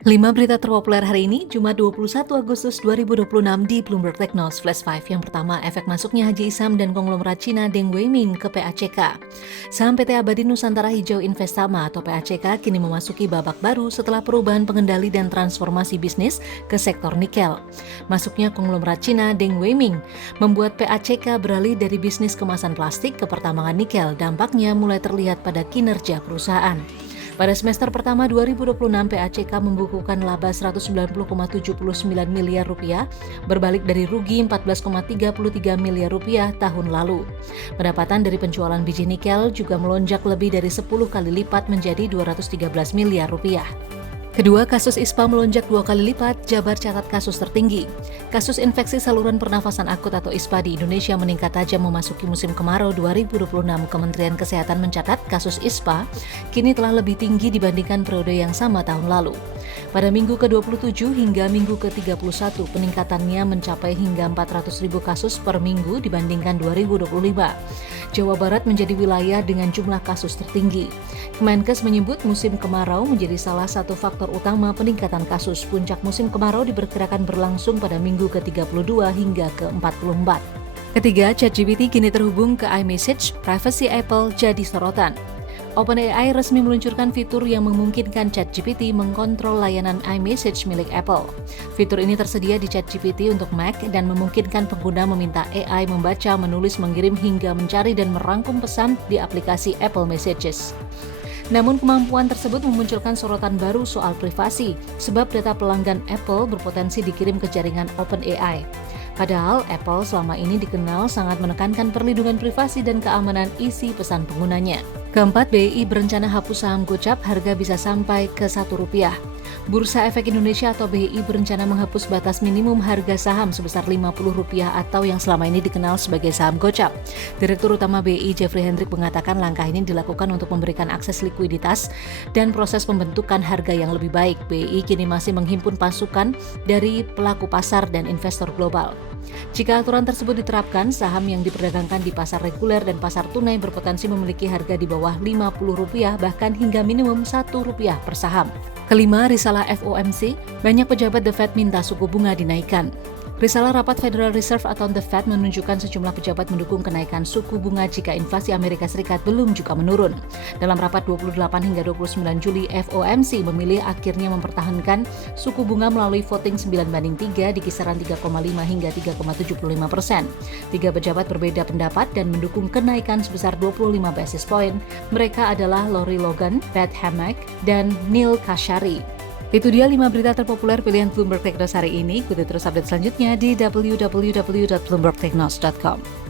5 berita terpopuler hari ini, Jumat 21 Agustus 2026 di Bloomberg Technos Flash 5. Yang pertama, efek masuknya Haji Isam dan konglomerat Cina Deng Weiming ke PACK. Saham PT Abadi Nusantara Hijau Investama atau PACK kini memasuki babak baru setelah perubahan pengendali dan transformasi bisnis ke sektor nikel. Masuknya konglomerat Cina Deng Weiming membuat PACK beralih dari bisnis kemasan plastik ke pertambangan nikel. Dampaknya mulai terlihat pada kinerja perusahaan. Pada semester pertama 2026, PACK membukukan laba 190,79 miliar rupiah, berbalik dari rugi 14,33 miliar rupiah tahun lalu. Pendapatan dari penjualan biji nikel juga melonjak lebih dari 10 kali lipat menjadi 213 miliar rupiah. Kedua, kasus ISPA melonjak 2 kali lipat, Jabar catat kasus tertinggi. Kasus infeksi saluran pernafasan akut atau ISPA di Indonesia meningkat tajam memasuki musim kemarau 2026. Kementerian Kesehatan mencatat kasus ISPA kini telah lebih tinggi dibandingkan periode yang sama tahun lalu. Pada minggu ke-27 hingga minggu ke-31, peningkatannya mencapai hingga 400.000 kasus per minggu dibandingkan 2025. Jawa Barat menjadi wilayah dengan jumlah kasus tertinggi. Kemenkes menyebut musim kemarau menjadi salah satu faktor utama peningkatan kasus. Puncak musim kemarau diperkirakan berlangsung pada minggu ke-32 hingga ke-44. Ketiga, ChatGPT kini terhubung ke iMessage, privasi Apple jadi sorotan. OpenAI resmi meluncurkan fitur yang memungkinkan ChatGPT mengkontrol layanan iMessage milik Apple. Fitur ini tersedia di ChatGPT untuk Mac dan memungkinkan pengguna meminta AI membaca, menulis, mengirim, hingga mencari dan merangkum pesan di aplikasi Apple Messages. Namun kemampuan tersebut memunculkan sorotan baru soal privasi, sebab data pelanggan Apple berpotensi dikirim ke jaringan OpenAI. Padahal Apple selama ini dikenal sangat menekankan perlindungan privasi dan keamanan isi pesan penggunanya. Keempat, BEI berencana hapus saham gocap, harga bisa sampai ke Rp1. Bursa Efek Indonesia atau BEI berencana menghapus batas minimum harga saham sebesar Rp50 atau yang selama ini dikenal sebagai saham gocap. Direktur Utama BEI Jeffrey Hendrik mengatakan langkah ini dilakukan untuk memberikan akses likuiditas dan proses pembentukan harga yang lebih baik. BEI kini masih menghimpun pasukan dari pelaku pasar dan investor global. Jika aturan tersebut diterapkan, saham yang diperdagangkan di pasar reguler dan pasar tunai berpotensi memiliki harga di bawah Rp50 bahkan hingga minimum Rp1 per saham. Kelima, risalah FOMC, banyak pejabat The Fed minta suku bunga dinaikkan. Risalah rapat Federal Reserve atau The Fed menunjukkan sejumlah pejabat mendukung kenaikan suku bunga jika inflasi Amerika Serikat belum juga menurun. Dalam rapat 28 hingga 29 Juli, FOMC memilih akhirnya mempertahankan suku bunga melalui voting 9:3 di kisaran 3,5 hingga 3,75%. Tiga pejabat berbeda pendapat dan mendukung kenaikan sebesar 25 basis point. Mereka adalah Lori Logan, Pat Hammack, dan Neil Kashari. Itu dia 5 berita terpopuler pilihan Bloomberg Technos hari ini. Ikuti terus update selanjutnya di www.bloombergtechnos.com.